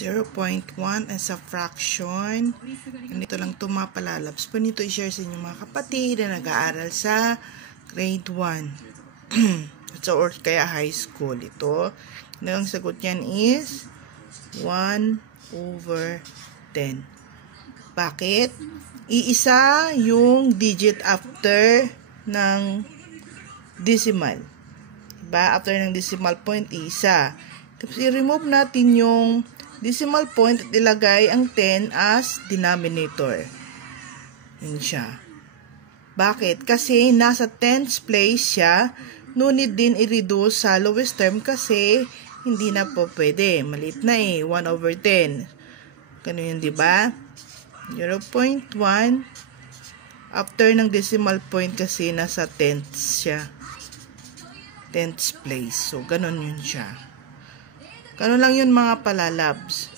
0.1 as a fraction. Ganito lang ito mga palalabs. Pwede ito i-share sa inyong mga kapatid na nag-aaral sa grade 1. So, or kaya high school. Ito. Ang sagot niyan is 1/10. Bakit? Iisa yung digit after ng decimal. Diba? After ng decimal point, isa. Tapos, i-remove natin yung decimal point at ilagay ang 10 as denominator. Yun siya. Bakit? Kasi nasa 10th place siya, ngunit din i-reduce sa lowest term kasi hindi na po pwede. Maliit na 1/10. Ganun yun, diba? 0.1 after ng decimal point kasi nasa 10th siya. 10th place. So, ganun yun siya. Ganun lang yun mga palalabs.